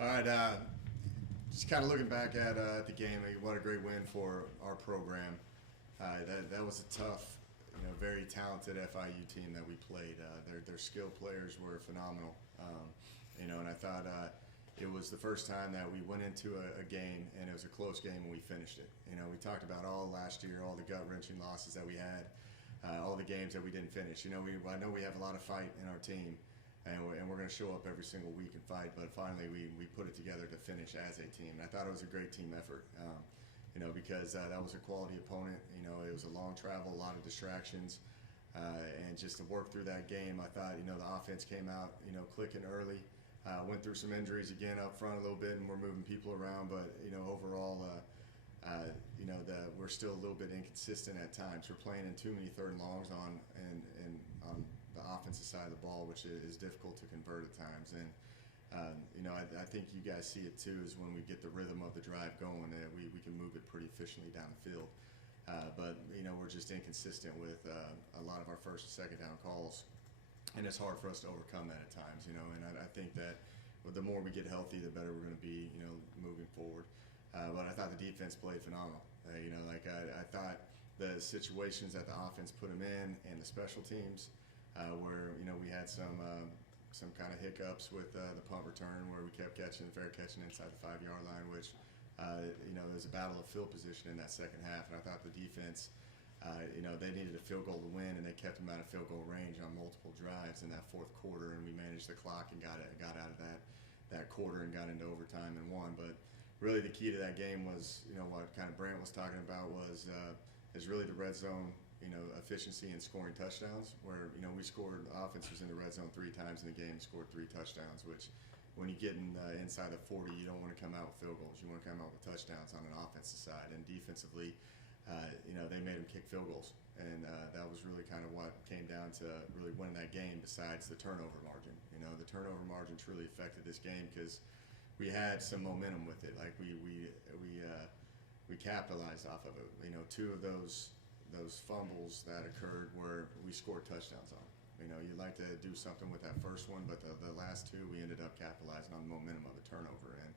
All right, just kind of looking back at the game, what a great win for our program. That was a tough, very talented FIU team that we played. Their skilled players were phenomenal, and I thought it was the first time that we went into a game and it was a close game and we finished it. We talked about all last year, all the gut-wrenching losses that we had, all the games that we didn't finish. I know we have a lot of fight in our team. And we're going to show up every single week and fight, but finally we put it together to finish as a team. And I thought it was a great team effort, because that was a quality opponent. It was a long travel, a lot of distractions, and just to work through that game, I thought, the offense came out, clicking early. Went through some injuries again up front a little bit, and we're moving people around, but overall, we're still a little bit inconsistent at times. We're playing in too many third and longs on the offensive side of the ball, which is difficult to convert at times. And I think you guys see it too, is when we get the rhythm of the drive going, we can move it pretty efficiently down the field. But we're just inconsistent with a lot of our first and second down calls, and it's hard for us to overcome that at times. And I think that the more we get healthy, the better we're going to be, moving forward. But I thought the defense played phenomenal. I thought the situations that the offense put them in and the special teams, where we had some kind of hiccups with the punt return, where we kept fair catching inside the 5-yard line, which there was a battle of field position in that second half. And I thought the defense, they needed a field goal to win, and they kept them out of field goal range on multiple drives in that fourth quarter, and we managed the clock and got out of that quarter and got into overtime and won. But really the key to that game was, what kind of Brant was talking about is really the red zone, efficiency in scoring touchdowns, where, we scored, the offense was in the red zone 3 times in the game and scored 3 touchdowns, which when you get inside the 40, you don't want to come out with field goals. You want to come out with touchdowns on an offensive side. And defensively, they made them kick field goals. And that was really kind of what came down to really winning that game, besides the turnover margin. The turnover margin truly affected this game because we had some momentum with it. Like we capitalized off of it. 2 of those fumbles that occurred where we scored touchdowns on. You'd like to do something with that first one, but the last 2 we ended up capitalizing on the momentum of the turnover. And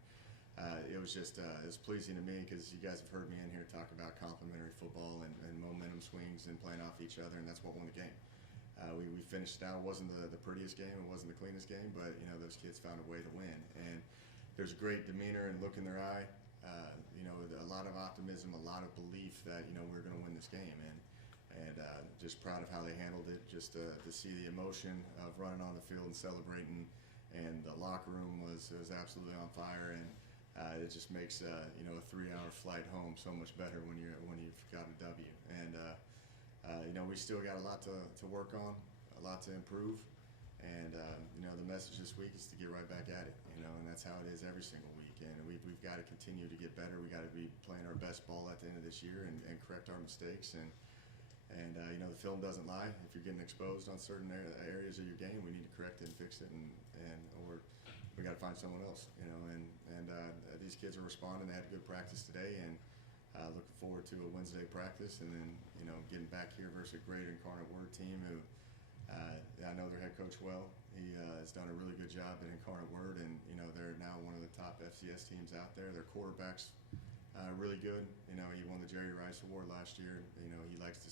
it was just it was pleasing to me, because you guys have heard me in here talk about complementary football and momentum swings and playing off each other, and that's what won the game. We finished it out. It wasn't the prettiest game, it wasn't the cleanest game, but those kids found a way to win. And there's a great demeanor and look in their eye. A lot of optimism, a lot of belief that we're going to win this game, and just proud of how they handled it. Just to see the emotion of running on the field and celebrating, and the locker room was absolutely on fire, and it just makes a 3-hour flight home so much better when you've got a W. And we still got a lot to work on, a lot to improve. And the message this week is to get right back at it, and that's how it is every single week. And we've got to continue to get better. We got to be playing our best ball at the end of this year and correct our mistakes. And the film doesn't lie. If you're getting exposed on certain areas of your game, we need to correct it and fix it, or we got to find someone else. And these kids are responding. They had a good practice today, and looking forward to a Wednesday practice, and then getting back here versus a great Incarnate Word team who. I know their head coach well. He has done a really good job at Incarnate Word, and they're now one of the top FCS teams out there. Their quarterback's really good. He won the Jerry Rice Award last year. They like to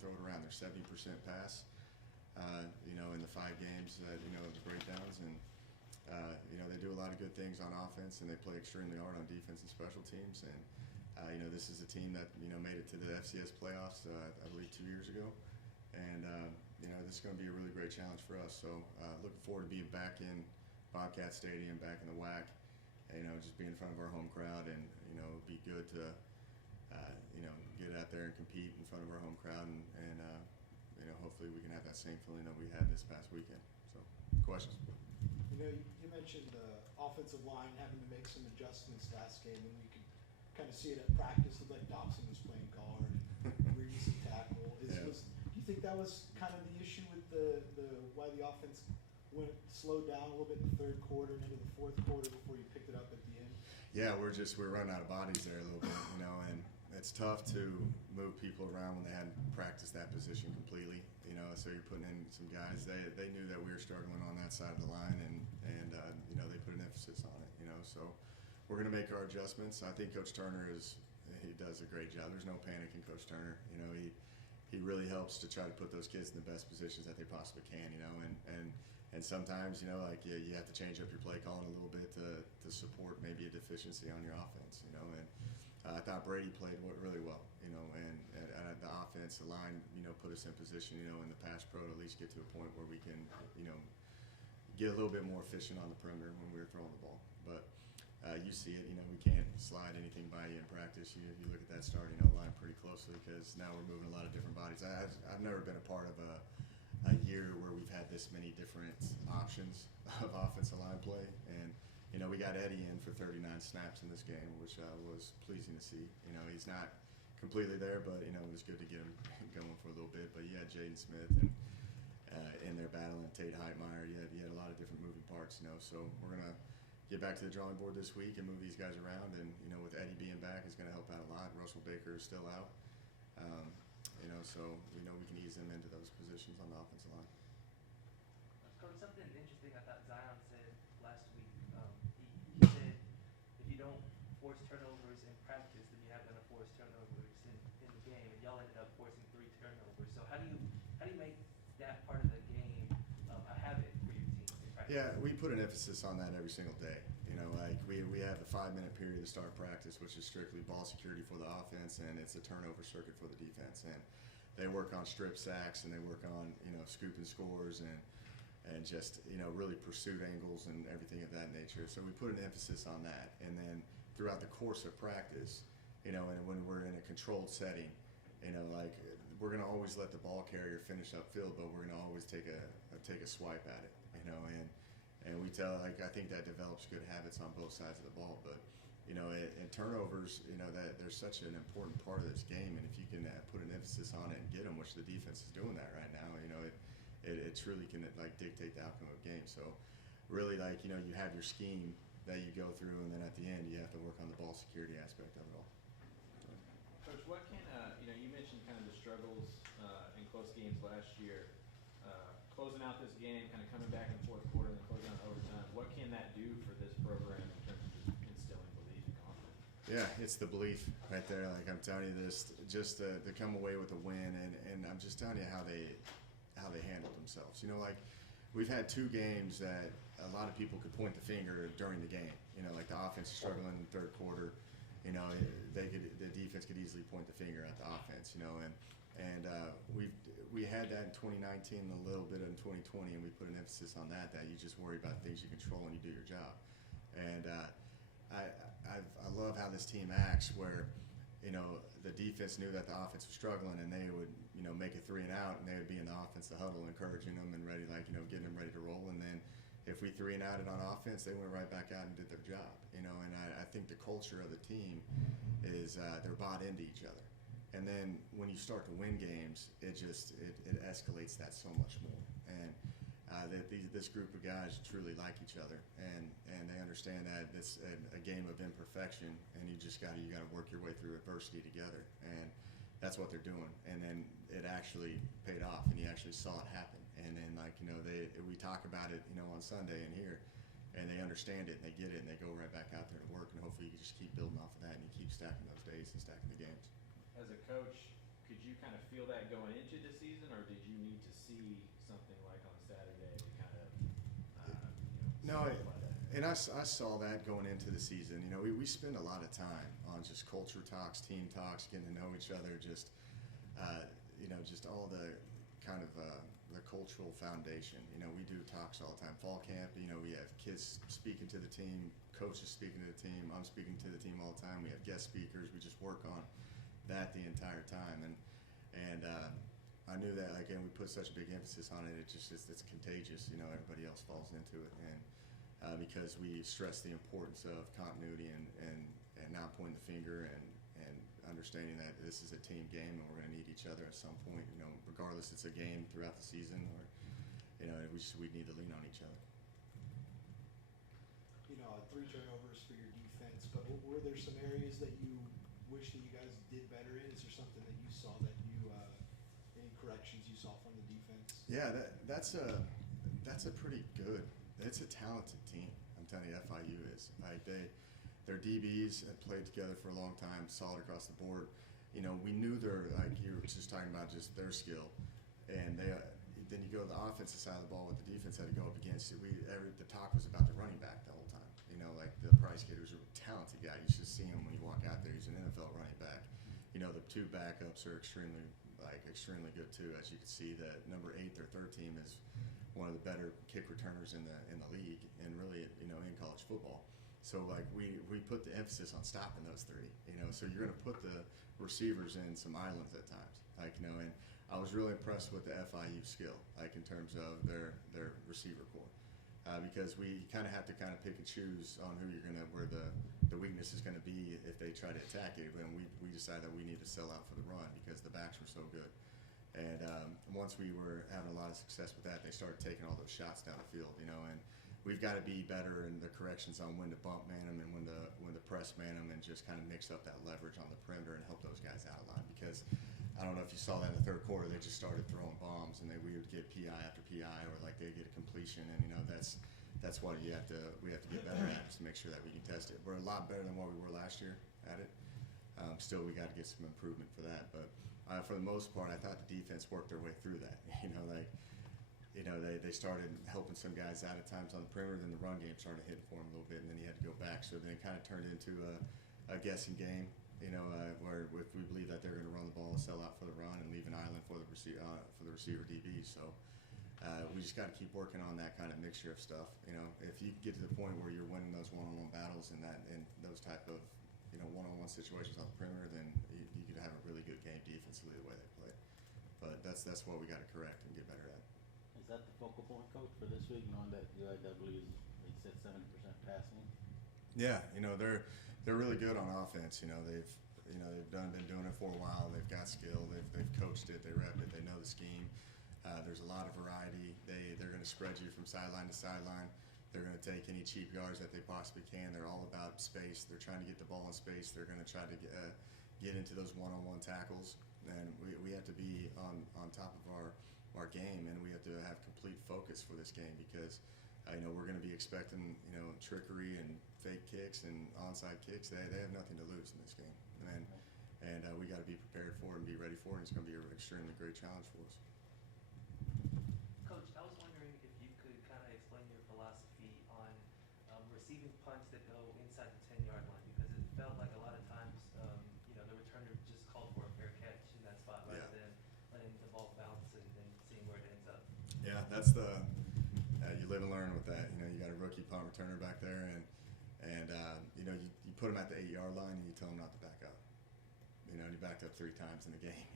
throw it around. They're 70% pass. In the 5 games that the breakdowns, and they do a lot of good things on offense, and they play extremely hard on defense and special teams. And this is a team that made it to the FCS playoffs, I believe 2 years ago. And this is going to be a really great challenge for us. So looking forward to being back in Bobcat Stadium, back in the WAC. Just be in front of our home crowd, and it'd be good to get out there and compete in front of our home crowd, and hopefully we can have that same feeling that we had this past weekend. So, questions? You mentioned the offensive line having to make some adjustments last game, and we could kind of see it at practice. It looked like Dobson was playing guard, Reese at tackle. Do you think that was kind of the issue with the why the offense slowed down a little bit in the third quarter and into the fourth quarter before you picked it up at the end? Yeah, we're running out of bodies there a little bit, and it's tough to move people around when they hadn't practiced that position completely, so you're putting in some guys. They knew that we were struggling on that side of the line, and they put an emphasis on it, you know. So we're going to make our adjustments. I think Coach Turner he does a great job. There's no panic in Coach Turner. You know, he really helps to try to put those kids in the best positions that they possibly can, you know, and sometimes, you know, like you have to change up your play calling a little bit to support maybe a deficiency on your offense, you know. And I thought Brady played really well, you know, and the offense, the line, you know, put us in position, you know, in the pass pro to at least get to a point where we can, you know, get a little bit more efficient on the perimeter when we were throwing the ball. But you see it, you know, we can't slide anything by you in practice. You look at that starting line pretty closely because now we're moving a lot of different bodies. I've never been a part of a year where we've had this many different options of offensive line play. And, you know, we got Eddie in for 39 snaps in this game, which was pleasing to see. You know, he's not completely there, but, you know, it was good to get him going for a little bit. But you had Jaden Smith and in there battling Tate Heitmeyer. You had a lot of different moving parts, you know. So we're going to get back to the drawing board this week and move these guys around. And, you know, with Eddie being back, is going to help out a lot. Russell Baker is still out. You know, so we know we can ease him into those positions on the offensive line. Coach, something interesting I thought Zion said last week. He said if you don't force turnovers in practice, then you're not going to force turnovers in the game. And y'all ended up forcing 3 turnovers. So how do you make that part of the game a habit for your team in practice? Yeah, we put an emphasis on that every single day. You know, like we have a 5-minute period to start practice, which is strictly ball security for the offense, and it's a turnover circuit for the defense. And they work on strip sacks, and they work on, you know, scooping scores and just, you know, really pursuit angles and everything of that nature. So we put an emphasis on that. And then throughout the course of practice, you know, and when we're in a controlled setting, you know, like we're going to always let the ball carrier finish upfield, but we're going to always take a swipe at it, you know. And we tell, like, I think that develops good habits on both sides of the ball. But, you know, and turnovers, you know, that they're such an important part of this game. And if you can put an emphasis on it and get them, which the defense is doing that right now, you know, it truly can, like, dictate the outcome of a game. So really, like, you know, you have your scheme that you go through, and then at the end you have to work on the ball security aspect of it all. Coach, what can, you know, you mentioned kind of the struggles in close games last year. Closing out this game, kind of coming back in the fourth quarter and then closing out overtime, what can that do for this program in terms of instilling belief and confidence? Yeah, it's the belief right there. Like I'm telling you this, just to come away with a win, and I'm just telling you how they handled themselves. You know, like we've had 2 games that a lot of people could point the finger during the game. You know, like the offense is struggling in the third quarter. You know, the defense could easily point the finger at the offense. You know, and we had that in 2019, a little bit in 2020, and we put an emphasis on that you just worry about things you control and you do your job. And I love how this team acts, where, you know, the defense knew that the offense was struggling, and they would, you know, make it 3 and out, and they would be in the offense, the huddle, encouraging them and ready, like, you know, getting them ready to roll. And then if we 3 and outed on offense, they went right back out and did their job, you know. And I think the culture of the team is they're bought into each other. And then when you start to win games, it escalates that so much more. And this group of guys truly like each other, and they understand that it's a game of imperfection, and you gotta work your way through adversity together. And that's what they're doing. And then it actually paid off, and you actually saw it happen. And then, like, you know, we talk about it, you know, on Sunday in here, and they understand it, and they get it, and they go right back out there to work. And hopefully you can just keep building off of that, and you keep stacking those days and stacking the games. As a coach, could you kind of feel that going into the season, or did you need to see something like on Saturday to kind of, No, solidify that? and I saw that going into the season. You know, we spend a lot of time on just culture talks, team talks, getting to know each other, just, you know, just all the kind of the cultural foundation. You know, we do talks all the time. Fall camp, you know, we have kids speaking to the team, coaches speaking to the team, I'm speaking to the team all the time. We have guest speakers. We just work on that the entire time, and I knew that, like, and we put such a big emphasis on it. It's contagious. You know, everybody else falls into it, and because we stress the importance of continuity and not pointing the finger and understanding that this is a team game and we're going to need each other at some point. You know, regardless it's a game throughout the season, or, you know, we need to lean on each other. You know, 3 turnovers for your defense, but were there some areas that you wish that you guys did better in? Is there something that you saw that you any corrections you saw from the defense? Yeah, that's a pretty good. It's a talented team. I I'm telling you, FIU is. Like their DBs had played together for a long time, solid across the board. You know, we knew like you were just talking about just their skill, and then you go to the offensive side of the ball, what the defense had to go up against. The talk was about the running back the whole time. You know, like the Price kid, who's a talented guy. You should see him when you walk out there. He's an NFL running back. You know, the two backups are extremely good too. As you can see, that number 8, their third team, is one of the better kick returners in the league, and really, you know, in college football. So like we put the emphasis on stopping those three. You know, so you're going to put the receivers in some islands at times. Like, you know, and I was really impressed with the FIU skill, like in terms of their receiver core, because we kind of have to kind of pick and choose on where the weakness is going to be if they try to attack it. And we decided that we need to sell out for the run because the backs were so good. And once we were having a lot of success with that, they started taking all those shots down the field, you know. And we've got to be better in the corrections on when to bump man them and when to press man them, and just kind of mix up that leverage on the perimeter and help those guys out a lot. Because I don't know if you saw that in the third quarter, they just started throwing bombs, and we would get PI after PI, or like they get a completion, and you know that's what we have to get better at, to make sure that we can test it. We're a lot better than what we were last year at it. Still, we got to get some improvement for that, but for the most part, I thought the defense worked their way through that. They started helping some guys out at times on the perimeter, then the run game started hitting for him a little bit, and then he had to go back. So then it kind of turned into a guessing game, where if we believe that they're going to run the ball, sell out for the run, and leave an island for the receiver DB. So we just got to keep working on that kind of mixture of stuff. You know, if you get to the point where you're winning those one-on-one battles and those type of one-on-one situations on the perimeter, then you could have a really good game defensively the way they play. But that's what we got to correct and get better at. Is that the focal point, Coach, for this week, knowing that UIW is, they said 70% passing? Yeah, they're really good on offense. They've been doing it for a while. They've got skill. They've coached it. They rep it. They know the scheme. There's a lot of variety. They're going to spread you from sideline to sideline. They're going to take any cheap yards that they possibly can. They're all about space. They're trying to get the ball in space. They're going to try to get into those one-on-one tackles. And we have to be on top of our game, and we have to have complete focus for this game, because we're going to be expecting trickery and fake kicks and onside kicks. They have nothing to lose in this game, and we got to be prepared for it and be ready for it. And it's going to be an extremely great challenge for us. Coach, I was wondering if you could kind of explain your philosophy on receiving punts that go inside the 10-yard line, because it felt like a lot of times, the returner just called for a fair catch in that spot rather than letting the ball bounce and seeing where it ends up. Yeah, that's you live and learn with that. You got a rookie punt returner back there, and you put him at the 8-yard line and you tell him not to back up. And he backed up 3 times in the game.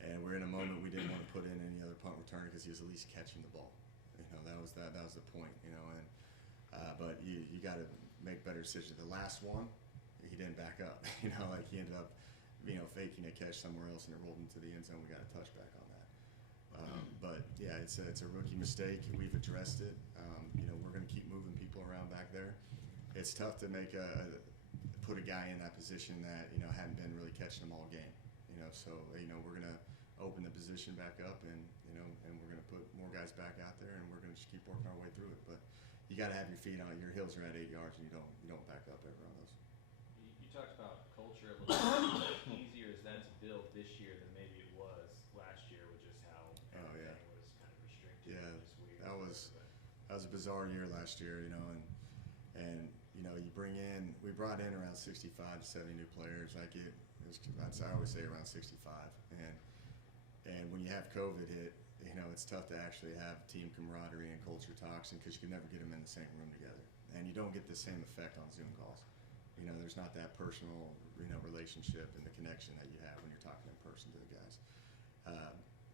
And we're in a moment we didn't want to put in any other punt returner because he was at least catching the ball. That was the point. But you got to make better decisions. The last one, he didn't back up. He ended up faking a catch somewhere else, and it rolled into the end zone. We got a touchback on that. But yeah, it's a rookie mistake. We've addressed it. We're going to keep moving people around back there. It's tough to put a guy in that position that hadn't been really catching them all game. So we're going to open the position back up, and we're going to put more guys back out there, and we're going to just keep working our way through it. But you got to have your feet on it. Your heels are at 8 yards, and you don't back up ever on those. You talked about culture a little bit. How easier is that to build this year than maybe it was last year, with just how everything was kind of restricted? Yeah, and just weird. that was a bizarre year last year, and we brought in around 65 to 70 new players. I always say around 65, and when you have COVID hit, it's tough to actually have team camaraderie and culture talks, because you can never get them in the same room together, and you don't get the same effect on Zoom calls. There's not that personal relationship and the connection that you have when you're talking in person to the guys.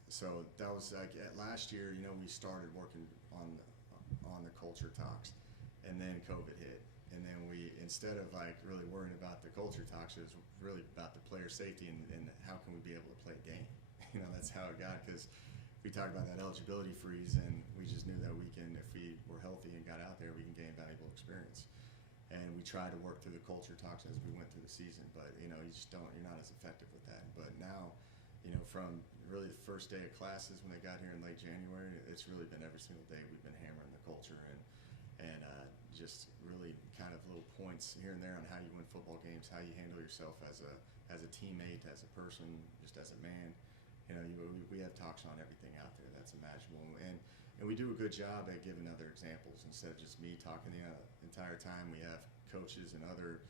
So that was last year. We started working on the culture talks, and then COVID hit. And then instead of really worrying about the culture talks, it was really about the player safety and how can we be able to play a game. That's how it got, because we talked about that eligibility freeze, and we just knew that if we were healthy and got out there, we can gain valuable experience. And we tried to work through the culture talks as we went through the season, but you're not as effective with that. But now, from really the first day of classes when they got here in late January, it's really been every single day we've been hammering the culture and just really kind of little points here and there on how you win football games, how you handle yourself as a teammate, as a person, just as a man. You know, we have talks on everything out there that's imaginable, and we do a good job at giving other examples instead of just me talking the entire time. We have coaches and other,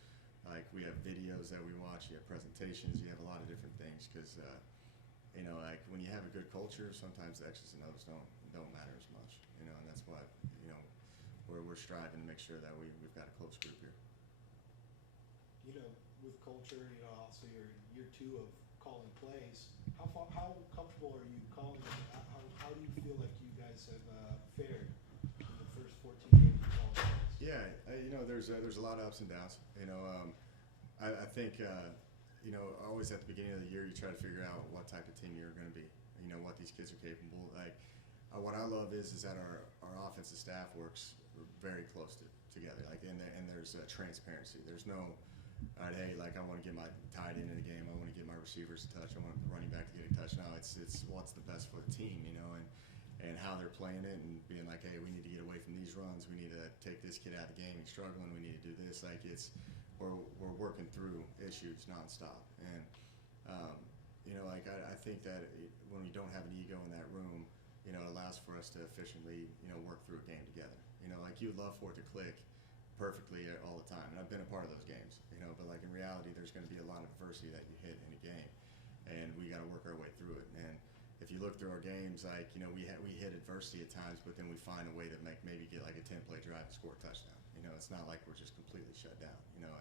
like, we have videos that we watch, you have presentations, you have a lot of different things, because you know, like, when you have a good culture, sometimes the X's and O's don't matter as much, you know, and that's what, you know, we're striving to make sure that we've got a close group here. You know, with culture, you know, also you're in year 2 of calling plays. How comfortable are you calling them? How do you feel like you guys have fared in the first 14 games of calling plays? Yeah, you know, there's a lot of ups and downs. You know, I think you know, always at the beginning of the year, you try to figure out what type of team you're going to be. You know, what these kids are capable. Like, what I love is that our offensive staff works very close together. Like, and there's transparency. There's no, all right, hey, like, I want to get my tight end in the game. I want to get my receivers a touch. I want the running back to get a touch. No, it's what's the best for the team, you know, and how they're playing it, and being like, hey, we need to get away from these runs. We need to take this kid out of the game. He's struggling. We need to do this. Like, we're working through issues nonstop. And you know, like, I think that when we don't have an ego in that room, you know, it allows for us to efficiently, you know, work through a game together. You know, like, you'd love for it to click perfectly all the time, and I've been a part of those games, you know, but, like, in reality, there's going to be a lot of adversity that you hit in a game, and we got to work our way through it. And if you look through our games, like, you know, we hit adversity at times, but then we find a way to maybe get like a 10-play drive and score a touchdown. You know, it's not like we're just completely shut down, you know,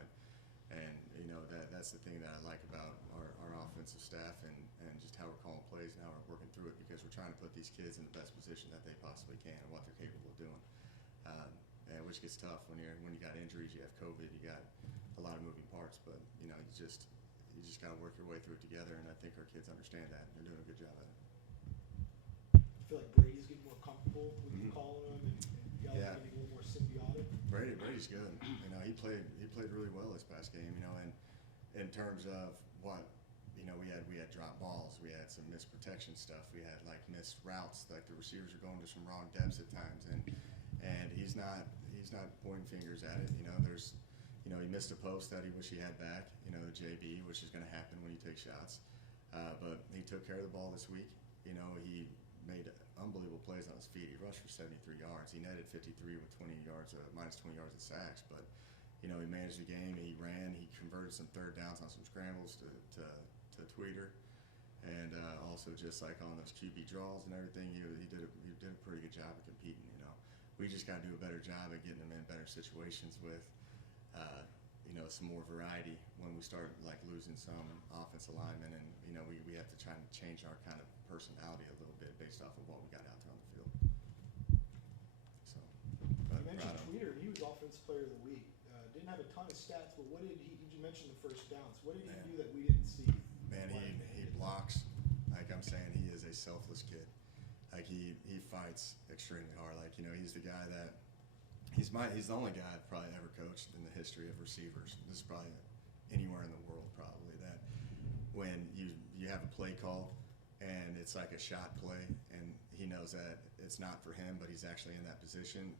and you know, that's the thing that I like about our offensive staff, and just how we're calling plays and how we're working through it, because we're trying to put these kids in the best position that they possibly can and what they're capable of doing. And which gets tough when you got injuries, you have COVID, you got a lot of moving parts, but you know, you just got to work your way through it together, and I think our kids understand that, and they're doing a good job at it. I feel like Brady's getting more comfortable with you calling him, and y'all Yeah. are getting a little more symbiotic. Brady's good. You know, he played really well this past game. You know, and in terms of what, you know, we had drop balls, we had some missed protection stuff, we had like missed routes, like the receivers are going to some wrong depths at times, and he's not pointing fingers at it. You know, you know, he missed a post that he wish he had back. You know, the JB, which is going to happen when you take shots. But he took care of the ball this week. You know, he made unbelievable plays on his feet. He rushed for 73 yards. He netted 53 with 20 yards, minus 20 yards of sacks. But, you know, he managed the game. He ran. He converted some third downs on some scrambles to Tweeter. And also just like on those QB draws and everything, he did a pretty good job of competing, you know. We just got to do a better job at getting him in better situations with, you know, some more variety when we start like losing some offensive linemen, and you know, we have to try and change our kind of personality a little bit based off of what we got out there on the field. So, but You mentioned right on. Tweeter, and he was Offensive Player of the Week. Didn't have a ton of stats, but what did he? You mentioned the first downs. What did he do that we didn't see? Man, he blocks. Like I'm saying, he is a selfless kid. Like he fights extremely hard. Like, you know, he's the guy that he's the only guy I've probably ever coached in the history of receivers. This is probably anywhere in the world probably, that when you have a play call and it's like a shot play and he knows that it's not for him, but he's actually in that position,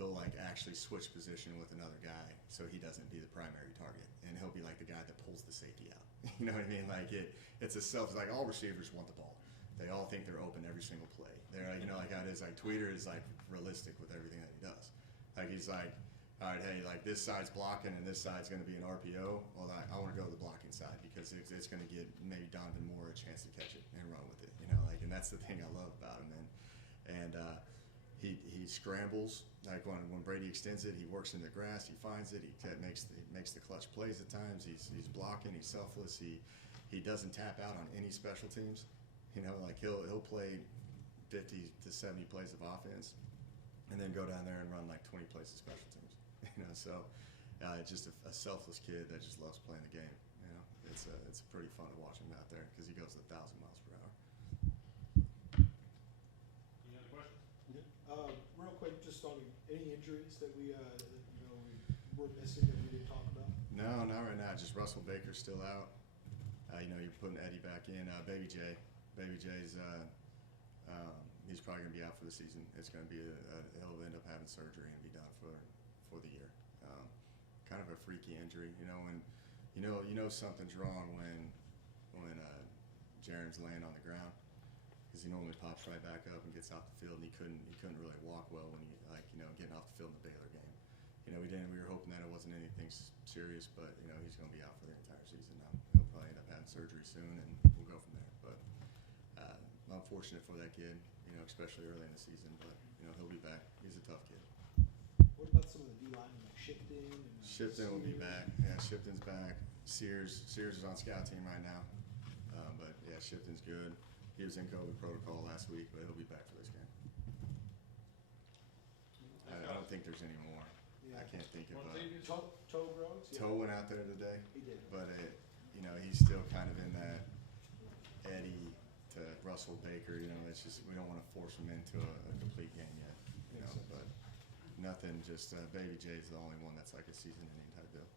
he'll like actually switch position with another guy so he doesn't be the primary target, and he'll be like the guy that pulls the safety out. You know what I mean? Like it's like all receivers want the ball. They all think they're open every single play. They're like, you know, like how it is. Like Tweeter is like realistic with everything that he does. Like he's like, all right, hey, like this side's blocking and this side's going to be an RPO. Well, I want to go to the blocking side because it's going to get maybe Donovan Moore a chance to catch it and run with it. You know, like, and that's the thing I love about him. And he scrambles. Like when Brady extends it, he works in the grass. He finds it. He makes the clutch plays at times. He's blocking. He's selfless. He doesn't tap out on any special teams. You know, like he'll play 50 to 70 plays of offense, and then go down there and run like 20 plays of special teams. You know, so just a selfless kid that just loves playing the game. You know, it's pretty fun to watch him out there because he goes 1,000 miles per hour. Any other questions? Real quick, just on any injuries that we were missing that we didn't talk about. No, not right now. Just Russell Baker's still out. You know, you're putting Eddie back in. Baby Jay's he's probably gonna be out for the season. It's gonna be he'll end up having surgery and be done for for the year. Kind of a freaky injury, you know, and you know something's wrong when Jaren's laying on the ground, because he normally pops right back up and gets off the field, and he couldn't really walk well when he, like, you know, getting off the field in the Baylor game. You know, we were hoping that it wasn't anything serious, but you know, he's going to be out for the entire season now. He'll probably end up having surgery soon, and we'll go from there. But unfortunate for that kid, you know, especially early in the season. But you know, he'll be back. He's a tough kid. What about some of the D linemen like Shipton? And, Shipton will be Sears? back. Yeah, Shipton's back. Sears is on scout team right now. But yeah, Shipton's good. He was in COVID protocol last week, but he'll be back for this game. I don't think there's any more. Yeah. I can't think of. Toe Groves? Yeah. Toe went out there today, He did. but you know, he's still kind of in that Eddie to Russell Baker. You know, it's just we don't want to force him into a complete game yet. You Makes know, sense. but nothing. Just Baby J's the only one that's like a season-ending type deal.